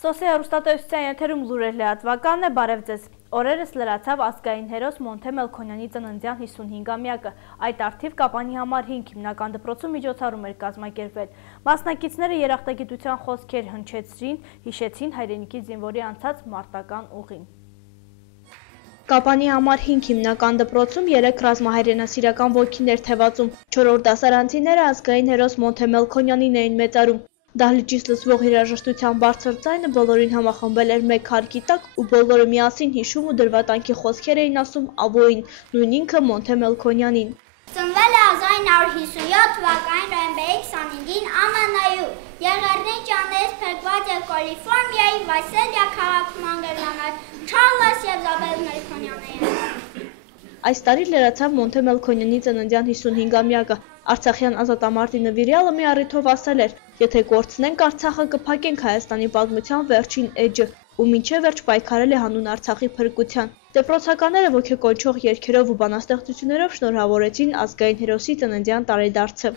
Սոսի հեռուստատեսության եթերում լուրեր լրատվականն է, բարև ձեզ։ Օրերս լրացավ ազգային հերոս Մոնթե Մելքոնյանի ծննդյան 55-ամյակը։ Այդ առթիվ Կապանի համար 5 հիմնական դպրոցում միջոցառում էր կազմակերպվել։ Մասնակիցները երախտագիտության խոսքեր հնչեցրին, հիշեցին հայրենիքի զինվորի անցած մարտական ուղին։ Կապանի համար 5 հիմնական դպրոցում 3 ռազմահայրենասիրական ոգիներ թևածում, 4-րդ դասարանցիները ազգային հերոս Մոնթե Մելքոնյանին էին մեծարում։ Դահլիճից լսվող երաժշտության բարձր ձայնը բոլորին համախմբել էր մեկ հարկի տակ ու բոլորը միասին հիշում ու դրվատանքի խոսքեր էին ասում Աբոյին, նույն ինքը Մոնթե Մելքոնյանին։ Ծնվել է 1957 թվականին նոյեմբերի 25-ին ԱՄՆ-ում, Եղեռնի ճանաչեց փրկված և Կալիֆորնիայի Վայսելիա քաղաքում անգլիաներ Չարլզ և Զաբել Մելքոնյանները։ Այս տարի լրացավ Մոնթե Մելքոնյանի ծննդյան 55-ամյակը։ Արցախյան ազատամարտի նվիրյալը մի առիթով ասել էր. «Եթե կորցնենք Արցախը, կփակենք Հայաստանի պատմության վերջին էջը», ու մինչև վերջ պայքարել է հանուն Արցախի փրկության։ Դպրոցականները ոգեկոչող երգերով ու բանաստեղծություններով շնորհավորեցին ազգային հերոսի ծննդյան տարեդարձը։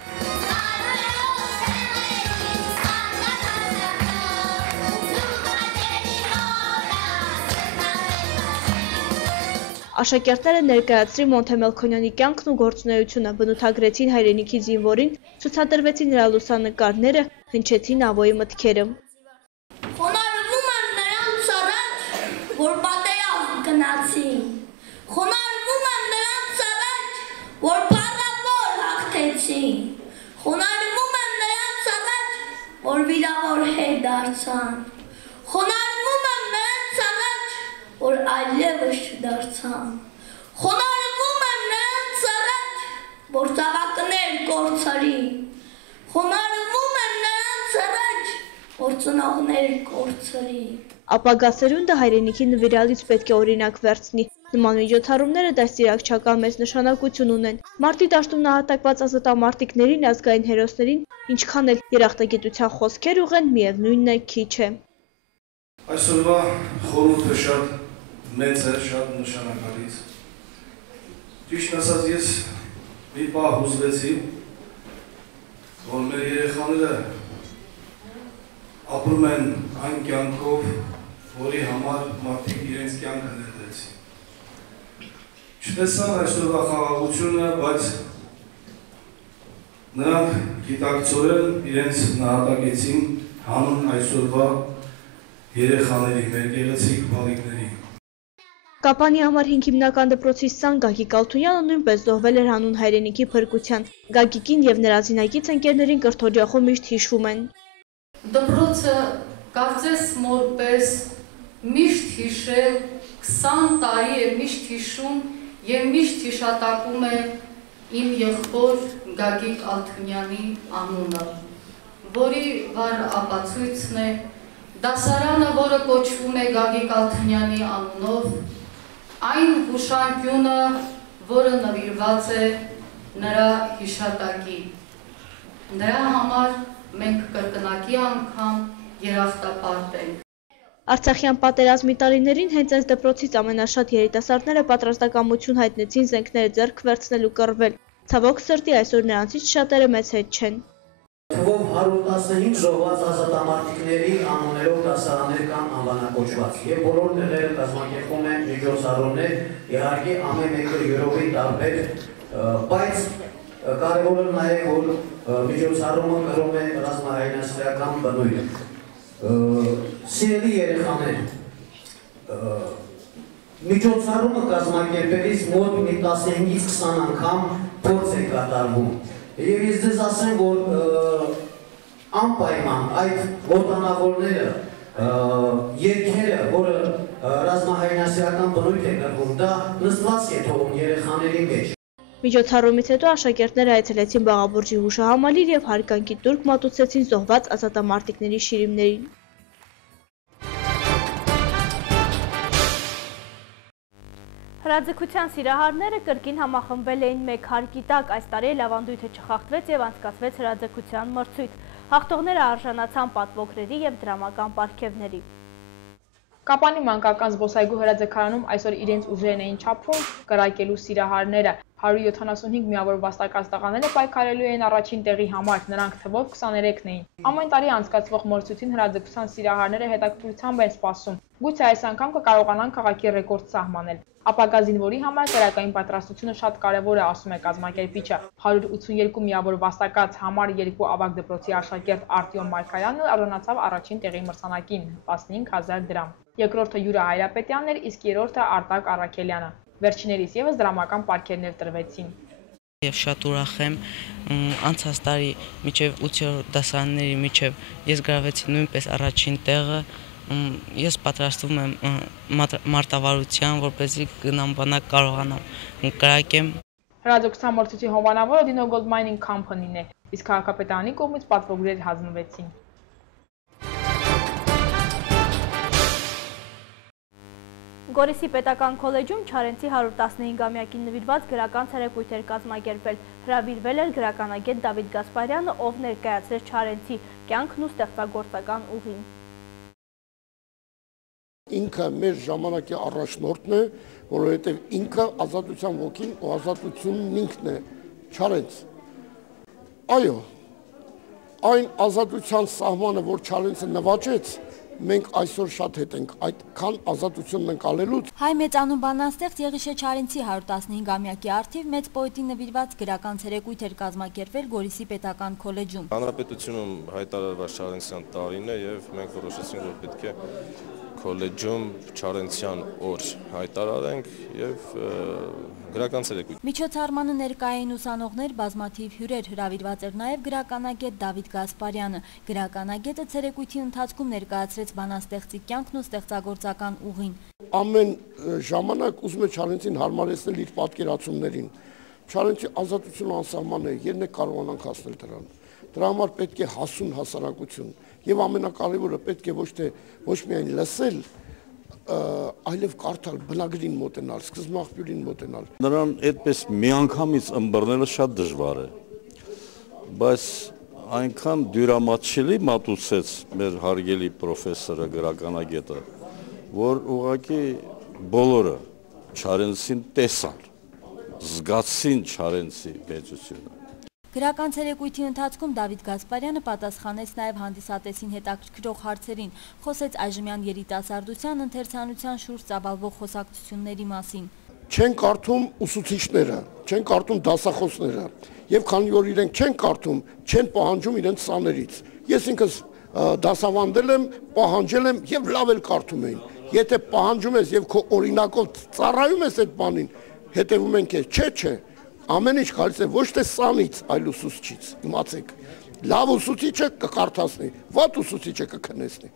Աշակերտները ներկայացրին Մոնթե Մելքոնյանի կյանքն ու գործունեությունը, բնութագրեցին հայրենիքի զինվորին, ցուցադրվեցին նրա լուսանկարները, հնչեցին Աբոյի մտքերը։ Խոնարհվում եմ նրանց առաջ, որ պատերազմ գնացին, խոնարհվում եմ նրանց առաջ, որ փառավոր հաղթեցին, խոնարհվում եմ նրանց առաջ, որ վիրավոր հետ դարձան, խոնարհվում եմ նրանց առաջ, որ այլևս չդարձան, խոնարհվում եմ նրանց առաջ, որ ծաղակներ կորցրին, խոնարհվում եմ նրանց առաջ, որ ծնողներ կորցրին։ Ապագա սերունդը հայրենիքի նվիրալից պետք է օրինակ վերցնի։ Նման միջոցառումները դաստիարակչական մեծ նշանակություն ունեն։ Մարտի դաշտում նահատակված ազատամարտիկներին, ազգային հերոսներին, ինչքան էլ երախտագիտության խոսքեր ուղեն, միևնույնն է քիչ է։ Այսօրվա խորհուրդը շատ մեծ է, շատ նշանակալից։ Ճիշտ ասած, ես մի պահ հուզվեցի, որ մեր երեխաները ապրում են այն կյանքով, որի համար մարդիկ իրենց կյանքը ներդրեցին։ Չտեսան այսօրվա խաղաղությունը, բայց նրանք գիտակցորեն իրենց նահատակեցին հանուն այսօրվա երեխաների, մեր գեղեցիկ բալիկների։ Կապանի համար 5 հիմնական դպրոցի սան Գագիկ Ալթունյանը նույնպես զոհվել էր հանուն հայրենիքի փրկության։ Գագիկին և նրա զինակից ընկերներին կրթօջախում միշտ հիշում են։ Դպրոցը կարծես մորպես միշտ հիշել, 20 տարի է միշտ հիշում և միշտ հիշատակում է իմ եղբոր Գագիկ Ալթունյանի անունը, որի վառ ապացույցն է դասարանը, որը կոչվում է Գագիկ Ալթունյանի անունով, այն հուշանկյունը, որը նվիրված է նրա հիշատակի։ Նրա համար մենք կրկնակի անգամ երախտապարտ ենք։ Արցախյան պատերազմի տարիներին հենց այս դպրոցից ամենաշատ երիտասարդները պատրաստակամություն հայտնեցին զենքները ձեռք վերցնել ու կռվել։ Ցավոք սրտի այսօր նրանցից շատերը մեծ հետ չեն։ Թվով 115 զոհված ազատամարտիկների անուններով դասարաններ կան անվանակոչված և բոլոր տեղերը կազմակերպում են միջոցառումներ, իհարկե ամեն մեկը յուրովի տարբեր, բայց կարևորը նաև որ միջոցառումը կրում է ռազմահայրենասիրական բնույթ։ Սիրելի երեխաներ, միջոցառումը կազմակերպելիս մոտ մի 15-ից 20 անգամ փորձ է կատարվում։ Եվ ես ձեզ ասեմ, որ անպայման այդ ոտանավորները, երգերը, որը ռազմահայրենասիրական բնույթ է կրվում, դա նստված է թողում երեխաների մեջ։ Միջոցառումից հետո աշակերտները այցելեցին Բաղաբուրճի հուշահամալիր և հարգանքի տուրք մատուցեցին զոհված ազատամարտիկների շիրիմներին։ Հրաձգության սիրահարները կրկին համախմբվել էին մեկ հարկի տակ, այս տարի լավանդույթը չխախտվեց և անցկացվեց հրաձգության մրցույթ։ Հաղթողները արժանացան պատվոգրերի և դրամական պարգևների։ Կապանի մանկական զբոսայգու հրաձգարանում այսօր իրենց ուժերն էին չափում կրակելու սիրահարները։ 175 միավոր վաստակած տղաները պայքարելու էին առաջին տեղի համար, նրանք թվով 23-ն էին։ Ամեն տարի անցկացվող մրցույթին հրաձգության սիրահարները հետաքրքրությամբ են սպասում։ Գուցե այս անգամ կկարողանան քաղաքի ռեկորդ սահմանել։ Ապագա զինվորի համար կրակային պատրաստությունը շատ կարևոր է, ասում է կազմակերպիչը։ 182 միավոր վաստակած համար 2 ավագ դպրոցի աշակերտ Արտյոմ Մարկարյանը արժանացավ առաջին տեղի մրցանակին 15000 դրամ։ Երկրորդը Յուրա Հայրապետյանն էր, իսկ երրորդը Արտակ Առաքելյանը։ Վերջիներիս ևս դրամական պարգևներ տրվեցին։ Եվ շատ ուրախ եմ, անցած տարի մինչև 8-րդ դասարանների մինչև ես գրավեցի նույնպես առաջին տեղը, ես պատրաստվում եմ մարտավարության, որպեսզի գնամ բանակ կարողանամ կրակեմ։ Հրաձգության մրցույթի հովանավորը Dino Gold Mining Company-ն է, իսկ քաղաքապետարանի կողմից պատվոգրեր հանձնվեցին։ Գորիսի պետական քոլեջում Չարենցի 115-ամյակին նվիրված գրական ցերեկույթ էր կազմակերպվել։ Հրավիրվել էր գրականագետ Դավիթ Գասպարյանը, ով ներկայացրեց Չարենցի կյանքն ու ստեղծագործական ուղին։ Ինքը մեր ժամանակի առաջնորդն է, որովհետև ինքը ազատության ոգին ու ազատությունն ինքն է, Չարենց։ Այո, այն ազատության սահմանը, որ Չարենցը նվաճեց, մենք այսօր շատ հետ ենք այդքան ազատությունն ընկալելուց։ Հայ մեծանուն բանաստեղծ Եղիշե Չարենցի 115-ամյակի առթիվ մեծ պոետի նվիրված գրական ցերեկույթ էր կազմակերպվել Գորիսի պետական քոլեջում։ Հանրապետությունում հայտարարված Չարենցյան տարին է եւ մենք որոշեցինք, որ պետք է քոլեջում Չարենցյան օր հայտարարենք եւ գրական ցերեկույթ։ Միջոցառմանը ներկայ էին ուսանողներ, բազմաթիվ հյուրեր, հրավիրված էր նաև գրականագետ Դավիթ Գասպարյանը։ Գրականագետը ցերեկույթի ընթացքում ներկայացրեց բանաստեղծի կյանքն ու ստեղծագործական ուղին։ Ամեն ժամանակ ուզում է Չարենցին հարմարեցնել իր պատկերացումներին։ Չարենցի ազատությունը անսահման է, երբ մենք կարողանանք հասնել դրան։ Դրա համար պետք է հասուն հասարակություն եւ ամենակարևորը պետք է ոչ միայն լսել, այլև կարդալ, բնագրին մոտենալ, սկզբնաղբյուրին մոտենալ։ Նրան այդպես միանգամից ըմբռնելը շատ դժվար է, բայց այնքան դյուրամատչելի մատուցեց մեր հարգելի պրոֆեսորը, գրականագետը, որ ուղղակի բոլորը Չարենցին տեսան, զգացին Չարենցի մեծությունը։ Գրական ցերեկույթի ընթացքում Դավիթ Գասպարյանը պատասխանեց նաև հանդիսատեսին հետաքրքրող հարցերին, խոսեց այժմյան երիտասարդության ընթերցանության շուրջ ծավալվող խոսակցությունների մասին։ Չեն կարդում ուսուցիչները, չեն կարդում դասախոսները, եւ քանի որ իրենք չեն կարդում, չեն պահանջում իրենց սաներից։ Ես ինքս դասավանդել եմ, պահանջել եմ եւ լավ էլ կարդում էին։ Եթե պահանջում ես եւ քո օրինակով ծառայում ես այդ բանին, հետեւում են քեզ, չէ։ Ամեն ինչ գալիս է ոչ թե սանից, այլ ուսուցչից, իմացեք, լավ ուսուցիչը կկարդացնի, վատ ուսուցիչը կքնեցնի։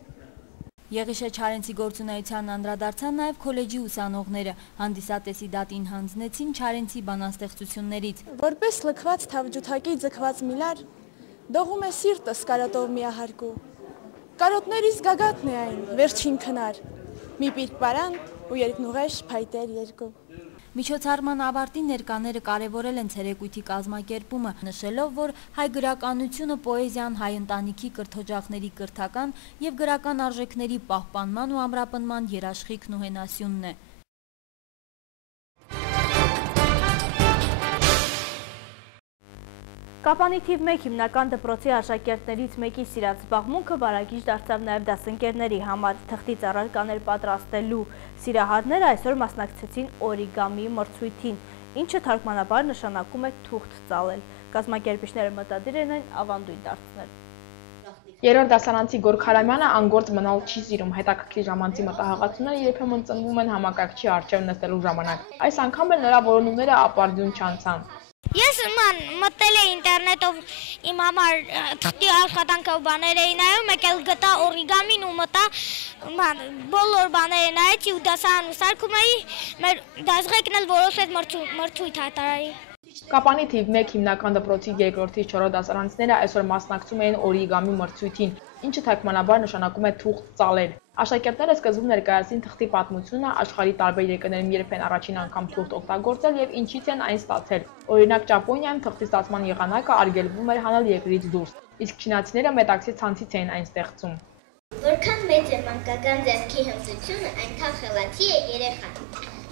Եղիշե Չարենցի գործունեության անդրադարձան նաև քոլեջի ուսանողները, հանդիսատեսի դատին հանձնեցին Չարենցի բանաստեղծություններից։ Որպես լքված թավջութակի ձգված միլար, դողում է սիրտս կարոտով միահարկու, կարոտներից գագատն է այն, վերջին քնար, մի պիրկ պարան ու երկնուղեշ փայտեր երկու։ Միջոցառման ավարտին ներկաները կարևորել են ցերեկույթի կազմակերպումը, նշելով, որ հայ գրականությունը պոեզիան հայ ընտանիքի կրթօջախների կրթական եւ գրական արժեքների պահպանման ու ամրապնման երաշխիքն ու հենասյունն է։ Կապանի թիվ 1 հիմնական դպրոցի աշակերտներից մեկի սիրած զբաղմունքը վարակիչ դարձավ նաև դասընկերների համար թղթից առարկաներ պատրաստելու։ Սիրահարները այսօր մասնակցեցին օրիգամի մրցույթին, ինչը թարգմանաբար նշանակում է թուղթ ծալել։ Կազմակերպիչները մտադիր են ավանդույթ դարձնել։ Երրորդ դասարանցի Գորգ Հարամյանը անգործ մնալ չի սիրում, հետաքրքիր ժամանցի մտահղացումները երբեմն ծնվում են համակարգչի առջև նստելու ժամանակ։ Այս անգամ էլ նրա որոնումները ապարդյուն չանցան։ Ես մտել էի ինտերնետով իմ համար թղթի աշխատանքով բաներ էի նայում, եկել գտա օրիգամին ու մտա բոլոր բաները նայեցի ու դասարանում սարքում էի, մեր դասղեկն էլ որոշեց մրցույթ հայտարարի։ Կապանի թիվ 1 հիմնական դպրոցի երկրորդից 4 դասարանցիները այսօր մասնակցում էին օրիգամի մրցույթին, ինչը թարգմանաբար նշանակում է թուղթ ծալել։ Աշակերտները սկզբում ներկայացին թղթի պատմությունը, աշխարհի տարբեր երկրներում երբ են առաջին անգամ թուղթ օգտագործել եւ ինչից են այն ստացել։ Օրինակ Ճապոնիայում թղթի ստացման եղանակը արգելվում էր հանել երկրից դուրս, իսկ չինացիները մետաքսի ցանցից էին այն ստեղծում։ Որքան մեծ է մանկական ձեռքի հմտությունը, այնքան խելացի է երեխան։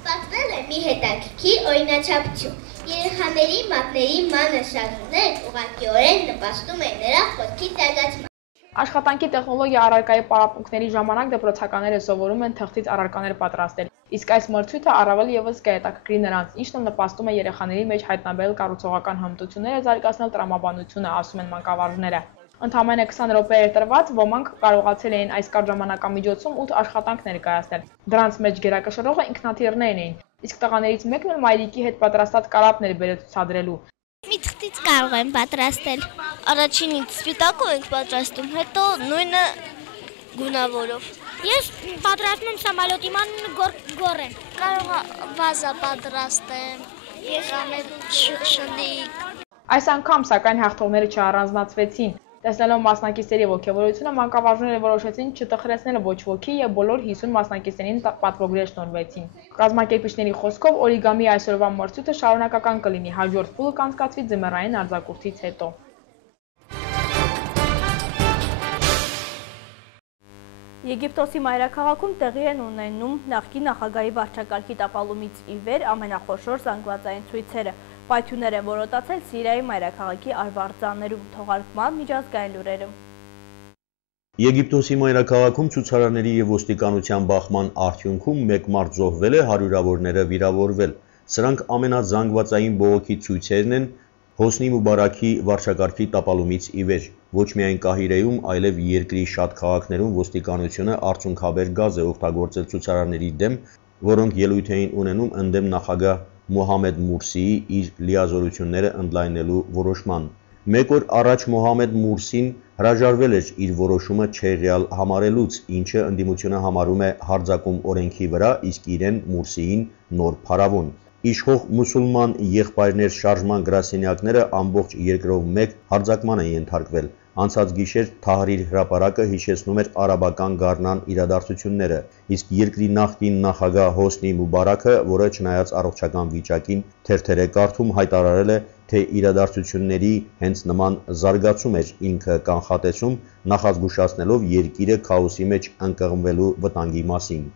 Պատմել է մի հետաքրքիր օրինաչափություն։ Երեխաների մատների մանրաշարժումներն ուղղակիորեն նպաստում են նրա խոսքի զարգացմանը։ Աշխատանքի տեխնոլոգիա առարկայի պարապմունքների ժամանակ դպրոցականները սովորում են թղթից առարկաներ պատրաստել, իսկ այս մրցույթը առավել ևս կհետաքրքրի նրանց, ինչն նպաստում է երեխաների մեջ հայտնաբերել կառուցողական հմտությունները, զարգացնել տրամաբանությունը, ասում են մանկավարժները։ Ընդամենը 20 րոպե էր տրված, ոմանք կարողացել էին այս կարճ ժամանակամիջոցում 8 աշխատանք ներկայացնել։ Դրանց մեջ գերակշռողը ինքնաթիռներն էին, իսկ տղաներից մեկն էլ մայրիկի հետ պատրաստած կարապներ բերեց ցուցադրելու։ Մի թղթից կարող եմ պատրաստել։ Առաջինից սպիտակով ենք պատրաստում, հետո նույնը գունավորով։ Ես պատրաստում եմ սամալյոտի մանրը գորեն։ Կարող վազա պատրաստեմ, եղանակ շնդիկ։ Այս անգամ սակայն հաղթողները չառանձնացվեցին։ Տեսնելով մասնակիցների ոգևորությունը, մանկավարժները որոշեցին չտխրեցնել ոչ ոքի եւ բոլոր 50 մասնակիցներին պատվոգրեր շնորհվեցին։ Կազմակերպիչների խոսքով օրիգամի այսօրվա մրցույթը շարունակական կլինի, հաջորդ փուլը կանցկացվի ձմեռային արձակուրդից հետո։ Եգիպտոսի մայրաքաղաքում տեղի են ունենում նախկին նախագահի վարչակարգի տապալումից ի վեր ամենախոշոր զանգվածային ցույցերը։ Պայթյուններ են որոտացել Սիրիայի մայրաքաղաքի արվարձաններում, թողարկման միջազգային լուրերը։ Եգիպտոսի մայրաքաղաքում ցուցարարների եւ ոստիկանության բախման արդյունքում մեկ մարդ զոհվել է, հարյուրավորները վիրավորվել։ Սրանք ամենազանգվածային բողոքի ցույցերն են Հոսնի Մուբարաքի վարչակարգի տապալումից ի վեր։ Ոչ միայն Կահիրեում, այլև երկրի շատ քաղաքներում ոստիկանությունը արդյունքաբեր գազ է օգտագործել ցուցարարների դեմ, որոնք ելույթ էին ունենում ընդդեմ նախագահ Մոհամեդ Մուրսիի իր լիազորությունները ընդլայնելու որոշման։ Մեկ օր առաջ Մոհամեդ Մուրսին հրաժարվել էր իր որոշումը չեղյալ համարելուց, ինչը ընդդիմությունը համարում է հարձակում օրենքի վրա, իսկ իրեն Մուրսիին նոր փարավոն։ Իշխող մուսուլման եղբայրներ շարժման գրասենյակները ամբողջ երկրով մեկ հարձակման են ենթարկվել։ Անցած գիշեր Թահրիր հրապարակը հիշեցնում էր արաբական գարնան իրադարձությունները, իսկ երկրի նախկին նախագահ Հոսնի Մուբարաքը, որը չնայած առողջական վիճակին թերթեր է կարդում, հայտարարել է, թե իրադարձությունների հենց նման զարգացում էր ինքը կանխատեսում, նախազգուշացնելով երկիրը քաոսի մեջ ընկղմվելու վտանգի մասին։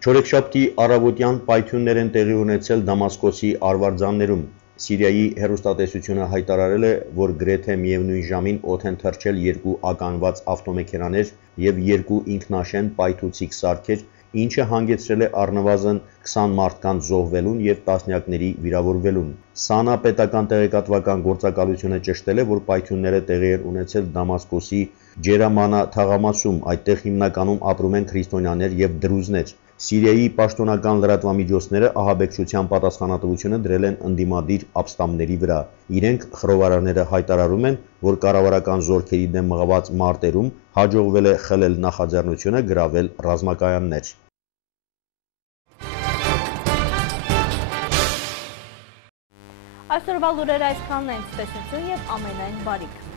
Չորեքշաբթի առավոտյան պայթյուններ են տեղի ունեցել Դամասկոսի արվարձաններում։ Սիրիայի հեռուստատեսությունը հայտարարել է, որ գրեթե միևնույն ժամին օդ են թռչել 2 ականված ավտոմեքենաներ եւ 2 ինքնաշեն պայթուցիկ սարքեր, ինչը հանգեցրել է առնվազն 20 մարդկանց զոհվելուն եւ տասնյակների վիրավորվելուն։ ՍԱՆԱ պետական տեղեկատվական գործակալությունը ճշտել է, որ պայթյունները տեղի են ունեցել Դամասկոսի Ջերամանա թաղամասում, այդտեղ հիմնականում ապրում են քրիստոնյաներ եւ դրուզներ։ Սիրիայի պաշտոնական լրատվամիջոցները ահաբեկչության պատասխանատվությունը դրել են ընդդիմադիր ապստամբների վրա։ Իրենք խռովարարները հայտարարում են, որ կառավարական զորքերի դեմ մղված մարտերում հաջողվել է խլել նախաձեռնությունը գրավել ռազմակայաններ։ Այսօրվա լուրերը այսքանն են, ցտեսություն եւ ամենայն բարիք։